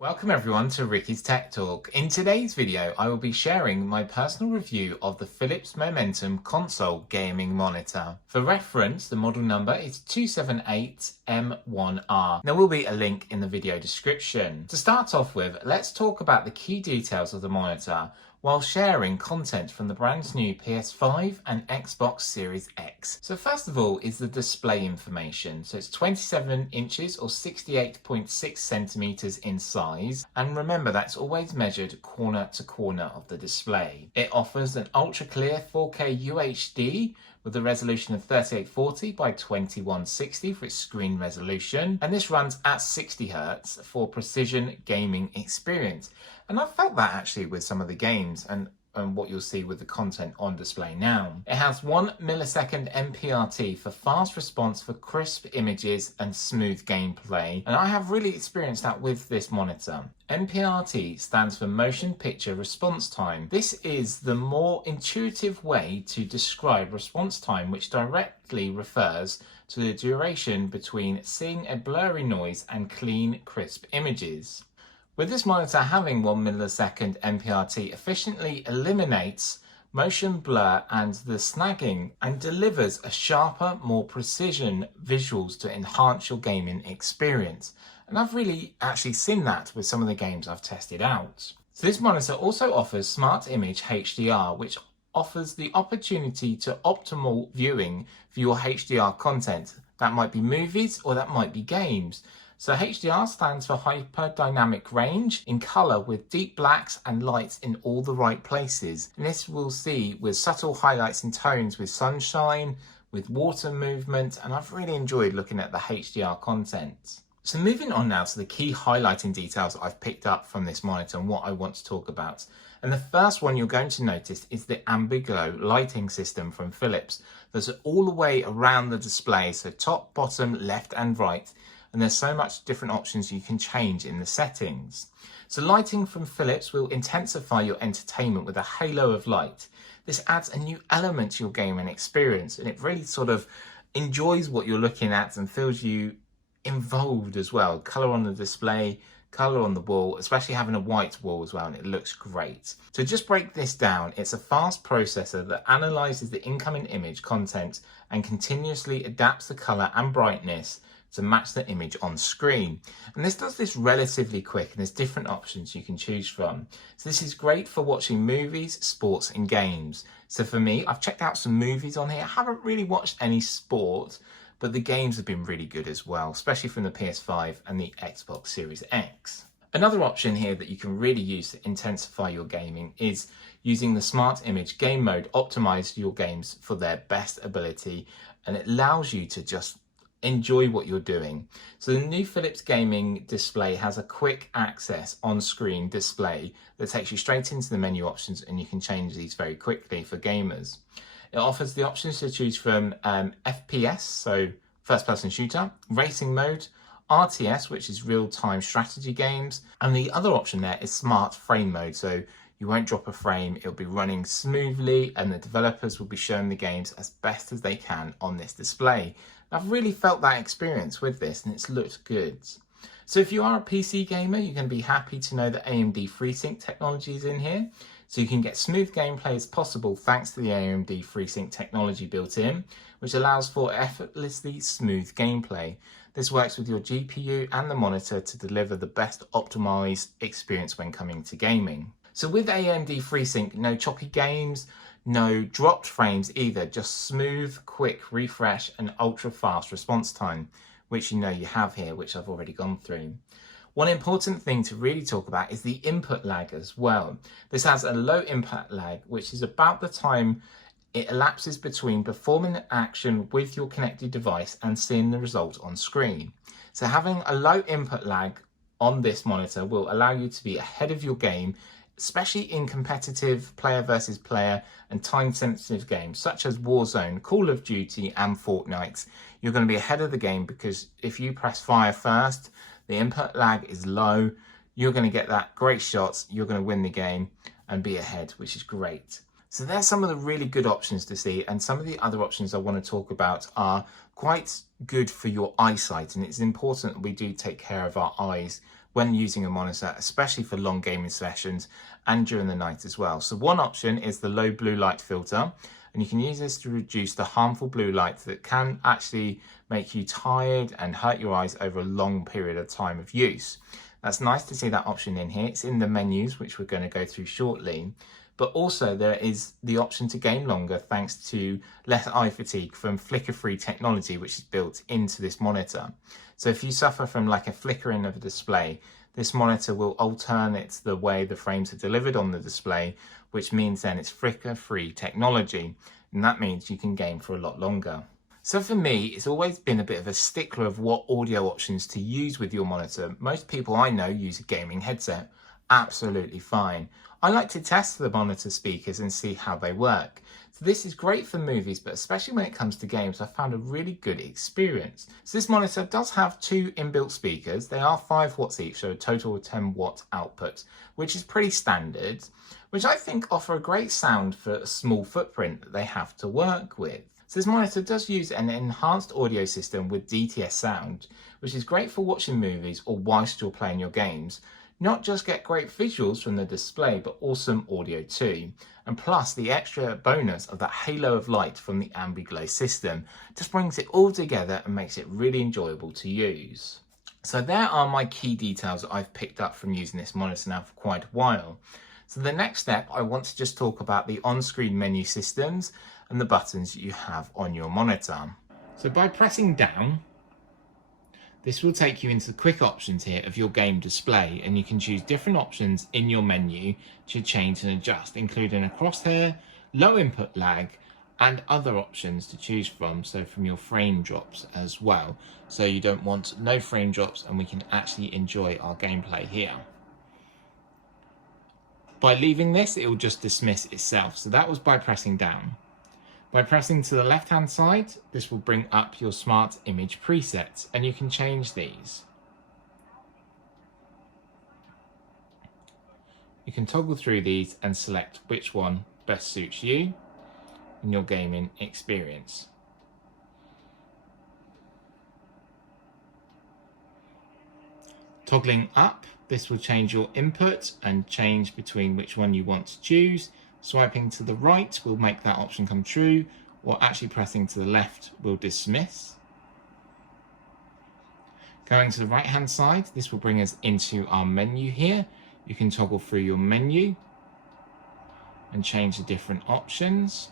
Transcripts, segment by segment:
Welcome everyone to Ricky's Tech Talk. In today's video, I will be sharing my personal review of the Philips Momentum console gaming monitor. For reference, the model number is 278M1R. There will be a link in the video description. To start off with, let's talk about the key details of the monitor while sharing content from the brand new PS5 and Xbox Series X. So first of all is the display information. So it's 27 inches or 68.6 centimeters in size. And remember, that's always measured corner to corner of the display. It offers an ultra clear 4K UHD with a resolution of 3840 by 2160 for its screen resolution, and this runs at 60 Hz for precision gaming experience. And I've felt that actually with some of the games and what you'll see with the content on display now. It has 1 millisecond MPRT for fast response for crisp images and smooth gameplay, and I have really experienced that with this monitor. MPRT stands for Motion Picture Response Time. This is the more intuitive way to describe response time, which directly refers to the duration between seeing a blurry noise and clean, crisp images. With this monitor having 1 millisecond MPRT efficiently eliminates motion blur and the snagging and delivers a sharper, more precision visuals to enhance your gaming experience. And I've really actually seen that with some of the games I've tested out. So this monitor also offers Smart Image Hdr, which offers the opportunity to optimal viewing for your HDR content. That might be movies or that might be games. So HDR stands for Hyper Dynamic Range in colour with deep blacks and lights in all the right places. And this we'll see with subtle highlights and tones with sunshine, with water movement, and I've really enjoyed looking at the HDR content. So moving on now to the key highlighting details I've picked up from this monitor and what I want to talk about. And the first one you're going to notice is the Ambiglow lighting system from Philips. That's all the way around the display, so top, bottom, left and right. And there's so much different options you can change in the settings. So lighting from Philips will intensify your entertainment with a halo of light. This adds a new element to your gaming experience, and it really sort of enjoys what you're looking at and feels you involved as well. Colour on the display, colour on the wall, especially having a white wall as well, and it looks great. So just break this down, it's a fast processor that analyses the incoming image content and continuously adapts the colour and brightness to match the image on screen. And this does this relatively quick, and there's different options you can choose from. So this is great for watching movies, sports and games. So for me, I've checked out some movies on here. I haven't really watched any sport, but the games have been really good as well, especially from the PS5 and the Xbox Series X. Another option here that you can really use to intensify your gaming is using the Smart Image Game Mode optimized your games for their best ability, and it allows you to just enjoy what you're doing. So the new Philips gaming display has a quick access on-screen display that takes you straight into the menu options, and you can change these very quickly for gamers. It offers the options to choose from FPS, so first-person shooter, racing mode, RTS, which is real-time strategy games, and the other option there is smart frame mode, so you won't drop a frame, it'll be running smoothly, and the developers will be showing the games as best as they can on this display. I've really felt that experience with this, and it's looked good. So if you are a PC gamer, you're going to be happy to know that AMD FreeSync technology is in here. So you can get smooth gameplay as possible thanks to the AMD FreeSync technology built in, which allows for effortlessly smooth gameplay. This works with your GPU and the monitor to deliver the best optimized experience when coming to gaming. So with AMD FreeSync, no choppy games, no dropped frames either, just smooth, quick refresh and ultra fast response time, which you know you have here, which I've already gone through. One important thing to really talk about is the input lag as well. This has a low input lag, which is about the time it elapses between performing an action with your connected device and seeing the result on screen. So having a low input lag on this monitor will allow you to be ahead of your game, especially in competitive player versus player and time-sensitive games such as Warzone, Call of Duty and Fortnite. You're going to be ahead of the game because if you press fire first, the input lag is low, you're going to get that great shots, you're going to win the game and be ahead, which is great. So there's some of the really good options to see, and some of the other options I want to talk about are quite good for your eyesight, and it's important that we do take care of our eyes when using a monitor, especially for long gaming sessions and during the night as well. So one option is the low blue light filter, and you can use this to reduce the harmful blue light that can actually make you tired and hurt your eyes over a long period of time of use. That's nice to see that option in here. It's in the menus, which we're going to go through shortly. But also there is the option to game longer thanks to less eye fatigue from flicker-free technology, which is built into this monitor. So if you suffer from like a flickering of a display, this monitor will alternate the way the frames are delivered on the display, which means then it's flicker-free technology. And that means you can game for a lot longer. So for me, it's always been a bit of a stickler of what audio options to use with your monitor. Most people I know use a gaming headset. Absolutely fine. I like to test the monitor speakers and see how they work. So this is great for movies, but especially when it comes to games, I found a really good experience. So this monitor does have 2 inbuilt speakers. They are 5 watts each, so a total of 10 watt output, which is pretty standard, which I think offer a great sound for a small footprint that they have to work with. So this monitor does use an enhanced audio system with DTS sound, which is great for watching movies or whilst you're playing your games. Not just get great visuals from the display, but awesome audio too. And plus the extra bonus of that halo of light from the Ambiglow system just brings it all together and makes it really enjoyable to use. So there are my key details that I've picked up from using this monitor now for quite a while. So the next step, I want to just talk about the on-screen menu systems and the buttons you have on your monitor. So by pressing down, this will take you into the quick options here of your game display, and you can choose different options in your menu to change and adjust, including a crosshair, low input lag, and other options to choose from, so from your frame drops as well. So you don't want no frame drops, and we can actually enjoy our gameplay here. By leaving this, it will just dismiss itself. So that was by pressing down. By pressing to the left hand side, this will bring up your smart image presets, and you can change these. You can toggle through these and select which one best suits you in your gaming experience. Toggling up, this will change your input and change between which one you want to choose. Swiping to the right will make that option come true, or actually pressing to the left will dismiss. Going to the right hand side, this will bring us into our menu here. You can toggle through your menu and change the different options.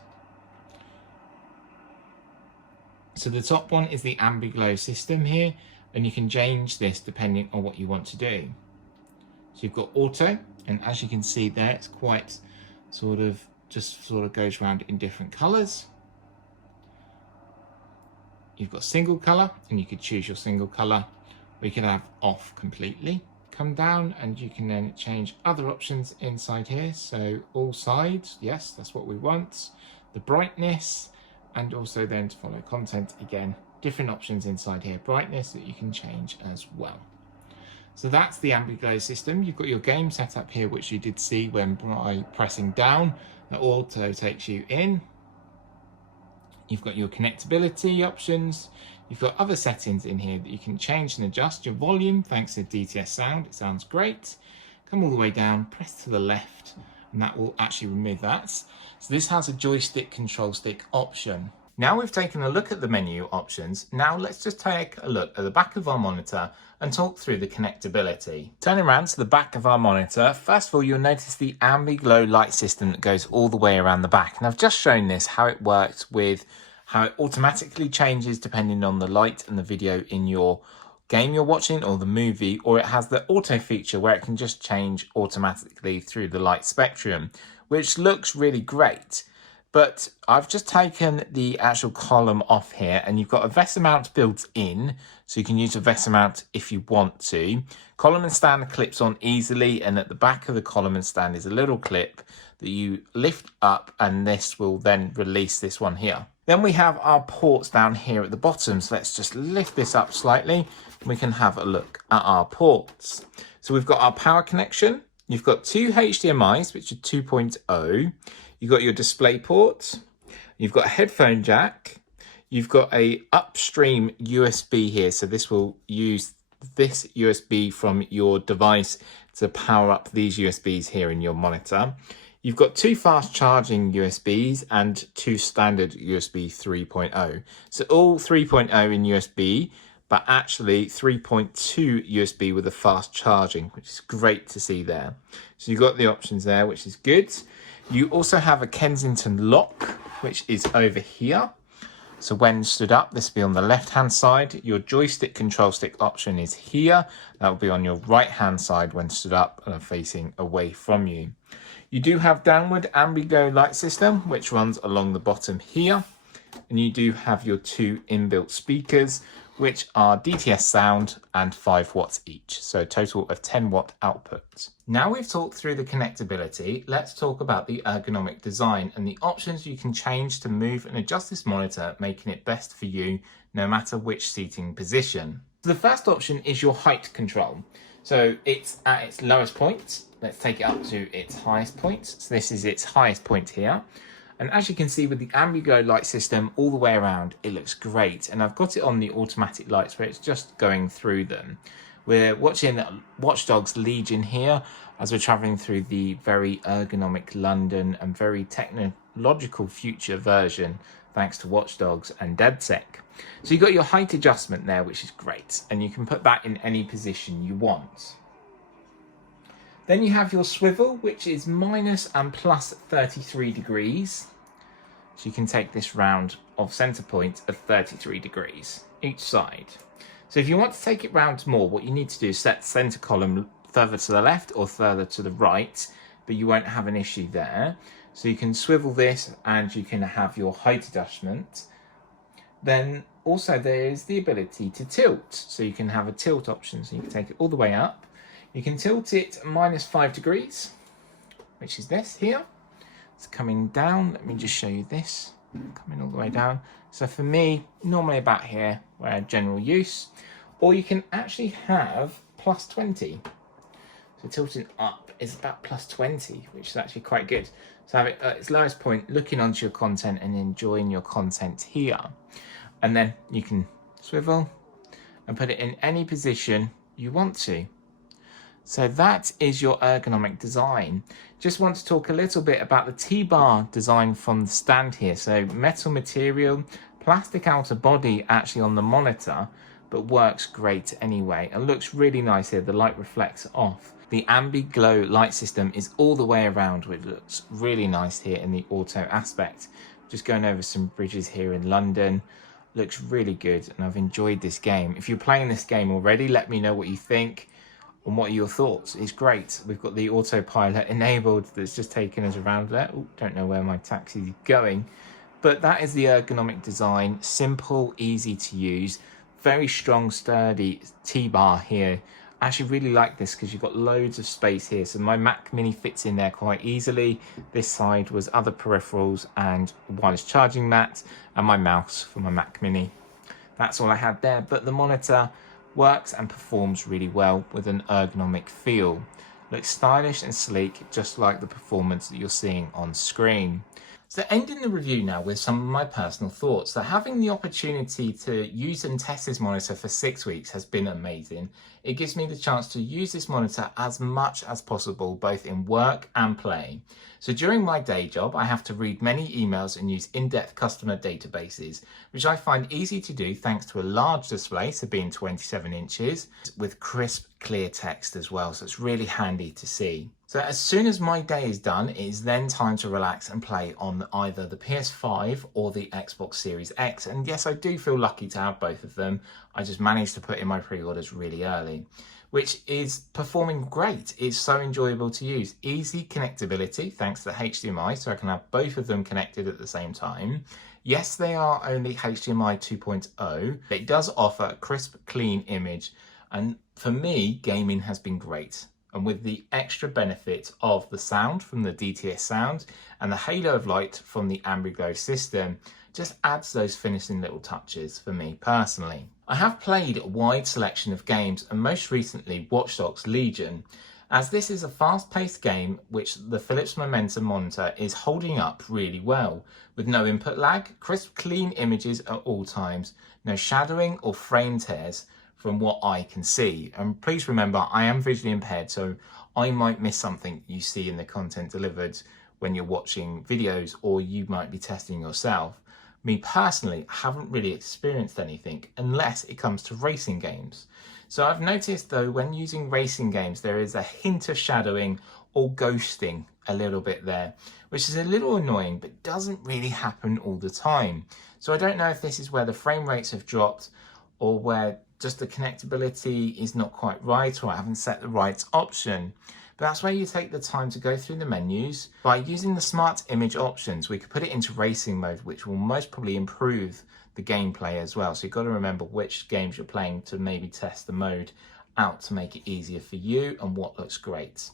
So the top one is the Ambiglow system here, and you can change this depending on what you want to do. So you've got auto, and as you can see there, it's quite sort of goes around in different colors. You've got single color, and you could choose your single color, or you can have off completely. Come down and you can then change other options inside here. So all sides, yes, that's what we want. The brightness, and also then to follow content, again, different options inside here. Brightness that you can change as well. So that's the Ambiglow system. You've got your game set up here, which you did see when by pressing down, that auto takes you in. You've got your connectability options. You've got other settings in here that you can change and adjust. Your volume, thanks to DTS sound, it sounds great. Come all the way down, press to the left, and that will actually remove that. So this has a joystick control stick option. Now we've taken a look at the menu options, now let's just take a look at the back of our monitor and talk through the connectability. Turning around to the back of our monitor, first of all you'll notice the Ambiglow light system that goes all the way around the back. And I've just shown this, how it works with how it automatically changes depending on the light and the video in your game you're watching or the movie, or it has the auto feature where it can just change automatically through the light spectrum, which looks really great. But I've just taken the actual column off here, and you've got a vest mount built in, so you can use a vest mount if you want to. Column and stand clips on easily, and at the back of the column and stand is a little clip that you lift up, and this will then release this one here. Then we have our ports down here at the bottom, so let's just lift this up slightly, and we can have a look at our ports. So we've got our power connection, you've got 2 HDMIs, which are 2.0, you've got your display port, you've got a headphone jack, you've got a upstream USB here, so this will use this USB from your device to power up these USBs here in your monitor. You've got 2 fast charging USBs and 2 standard USB 3.0. So all 3.0 in USB, but actually 3.2 USB with a fast charging, which is great to see there. So you've got the options there, which is good. You also have a Kensington lock, which is over here. So when stood up, this will be on the left-hand side. Your joystick control stick option is here. That will be on your right-hand side when stood up and facing away from you. You do have downward ambiglow light system, which runs along the bottom here. And you do have your 2 inbuilt speakers, which are DTS sound and 5 watts each. So a total of 10 watt output. Now we've talked through the connectability, let's talk about the ergonomic design and the options you can change to move and adjust this monitor, making it best for you no matter which seating position. So the first option is your height control. So it's at its lowest point. Let's take it up to its highest point. So this is its highest point here. And as you can see with the ambiglow light system all the way around, it looks great. And I've got it on the automatic lights where it's just going through them. We're watching Watch Dogs Legion here as we're traveling through the very ergonomic London and very technological future version, thanks to Watch Dogs and DedSec. So you've got your height adjustment there, which is great. And you can put that in any position you want. Then you have your swivel, which is minus and plus 33 degrees. So you can take this round of center point of 33 degrees each side. So if you want to take it round more, what you need to do is set the center column further to the left or further to the right, but you won't have an issue there. So you can swivel this and you can have your height adjustment. Then also there is the ability to tilt. So you can have a tilt option, so you can take it all the way up. You can tilt it minus 5 degrees, which is this here. It's coming down. Let me just show you this. Coming all the way down. So for me, normally about here, where general use. Or you can actually have plus 20. So tilting up is about plus 20, which is actually quite good. So have it at its lowest point, looking onto your content and enjoying your content here. And then you can swivel and put it in any position you want to. So that is your ergonomic design. Just want to talk a little bit about the T-bar design from the stand here. So metal material, plastic outer body actually on the monitor, but works great anyway. It looks really nice here. The light reflects off. The ambiglow light system is all the way around, which looks really nice here in the auto aspect. Just going over some bridges here in London. Looks really good and I've enjoyed this game. If you're playing this game already, let me know what you think. And what are your thoughts? It's great. We've got the autopilot enabled that's just taken us around there. Ooh, don't know where my taxi is going. But that is the ergonomic design. Simple, easy to use. Very strong, sturdy T-bar here. I actually really like this because you've got loads of space here. So my Mac Mini fits in there quite easily. This side was other peripherals and wireless charging mat and my mouse for my Mac Mini. That's all I had there. But the monitor works and performs really well with an ergonomic feel. Looks stylish and sleek, just like the performance that you're seeing on screen. So ending the review now with some of my personal thoughts. So having the opportunity to use and test this monitor for 6 weeks has been amazing. It gives me the chance to use this monitor as much as possible, both in work and play. So during my day job, I have to read many emails and use in-depth customer databases, which I find easy to do thanks to a large display, so being 27 inches, with crisp, clear text as well. So it's really handy to see. So as soon as my day is done, it is then time to relax and play on either the PS5 or the Xbox Series X. And yes, I do feel lucky to have both of them. I just managed to put in my pre-orders really early, which is performing great. It's so enjoyable to use. Easy connectability, thanks to HDMI, so I can have both of them connected at the same time. Yes, they are only HDMI 2.0. It does offer a crisp, clean image. And for me, gaming has been great. And with the extra benefit of the sound from the DTS sound and the halo of light from the ambiglow system, just adds those finishing little touches for me personally. I have played a wide selection of games and most recently Watch Dogs Legion, as this is a fast-paced game which the Philips Momentum monitor is holding up really well, with no input lag, crisp clean images at all times, no shadowing or frame tears, from what I can see. And please remember, I am visually impaired, so I might miss something you see in the content delivered when you're watching videos, or you might be testing yourself. Me personally, I haven't really experienced anything unless it comes to racing games. So I've noticed though, when using racing games, there is a hint of shadowing or ghosting a little bit there, which is a little annoying, but doesn't really happen all the time. So I don't know if this is where the frame rates have dropped, or where just the connectability is not quite right, or I haven't set the right option. But that's where you take the time to go through the menus. By using the smart image options, we could put it into racing mode, which will most probably improve the gameplay as well. So you've got to remember which games you're playing to maybe test the mode out to make it easier for you and what looks great.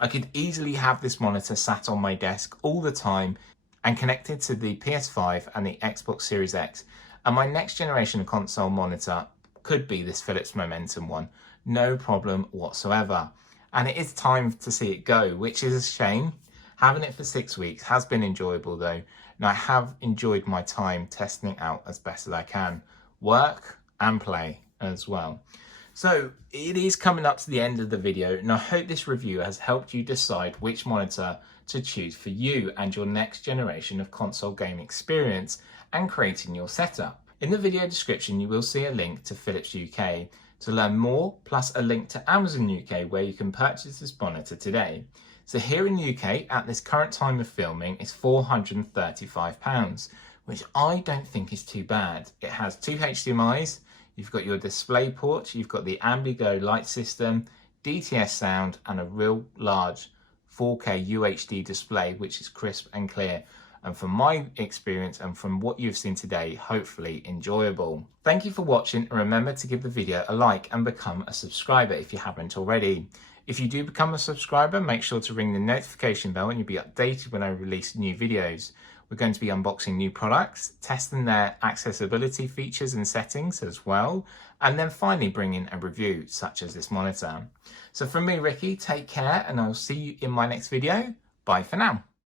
I could easily have this monitor sat on my desk all the time and connected to the PS5 and the Xbox Series X. And my next generation console monitor could be this Philips Momentum one. No problem whatsoever. And it is time to see it go, which is a shame. Having it for 6 weeks has been enjoyable though, and I have enjoyed my time testing it out as best as I can. Work and play as well. So it is coming up to the end of the video, and I hope this review has helped you decide which monitor to choose for you and your next generation of console game experience and creating your setup. In the video description, you will see a link to Philips UK to learn more, plus a link to Amazon UK where you can purchase this monitor today. So here in the UK, at this current time of filming, it's £435, which I don't think is too bad. It has 2 HDMIs, you've got your display port, you've got the AmbiGo light system, DTS sound, and a real large 4K UHD display, which is crisp and clear. And from my experience and from what you've seen today, hopefully enjoyable. Thank you for watching, and remember to give the video a like and become a subscriber if you haven't already. If you do become a subscriber, make sure to ring the notification bell and you'll be updated when I release new videos. We're going to be unboxing new products, testing their accessibility features and settings as well, and then finally bringing a review such as this monitor. So from me, Ricky, take care, and I'll see you in my next video. Bye for now.